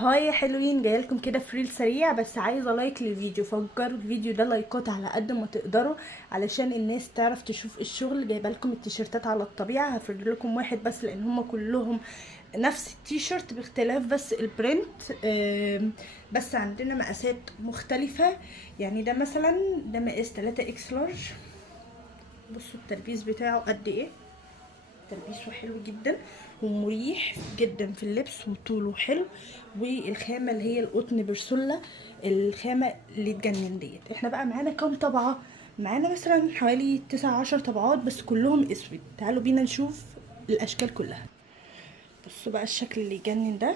هاي يا حلوين، جايلكم كده في ريل سريع. بس عايزه لايك للفيديو، فكروا الفيديو ده لايكات على قد ما تقدروا علشان الناس تعرف تشوف الشغل. جايبه لكم التيشيرتات على الطبيعه، هفرد لكم واحد بس لان هم كلهم نفس التيشيرت باختلاف بس البرنت. بس عندنا مقاسات مختلفه. يعني ده مثلا ده مقاس 3 اكس لارج. بصوا التلبيس بتاعه قد ايه، تلبيسه حلو جدا ومريح جدا في اللبس وطوله حلو. والخامه اللي هي القطن برسولا، الخامه اللي تجنن ديت. احنا بقى معانا كام طبعه؟ معانا مثلا حوالي 19 طبعات بس كلهم اسود. تعالوا بينا نشوف الاشكال كلها. بصوا بقى الشكل اللي يجنن ده.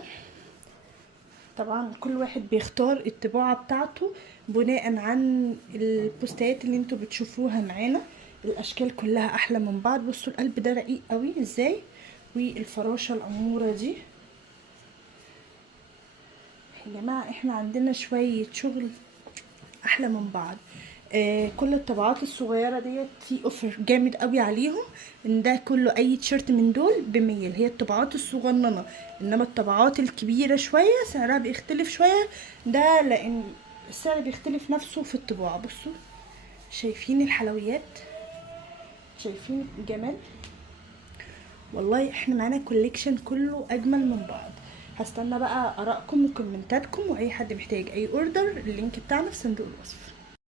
طبعا كل واحد بيختار الطباعة بتاعته بناء عن البوستات اللي انتوا بتشوفوها معانا. الاشكال كلها احلى من بعض. بصوا القلب ده رقيق قوي ازاي، والفراشة الامورة دي. يا جماعة احنا عندنا شوية شغل احلى من بعض. كل الطبعات الصغيره ديت في اوفر جامد قوي عليهم. ان ده كله اي تيشيرت من دول ب100، اللي هي الطبعات الصغننه. انما الطبعات الكبيره شويه سعرها بيختلف شويه، ده لان السعر بيختلف نفسه في الطباعه. بصوا شايفين الحلويات، شايفين الجمال. والله احنا معانا كوليكشن كله اجمل من بعض. هستنى بقى ارائكم وكومنتاتكم، واي حد محتاج اي اوردر اللينك بتاعنا في صندوق الوصف.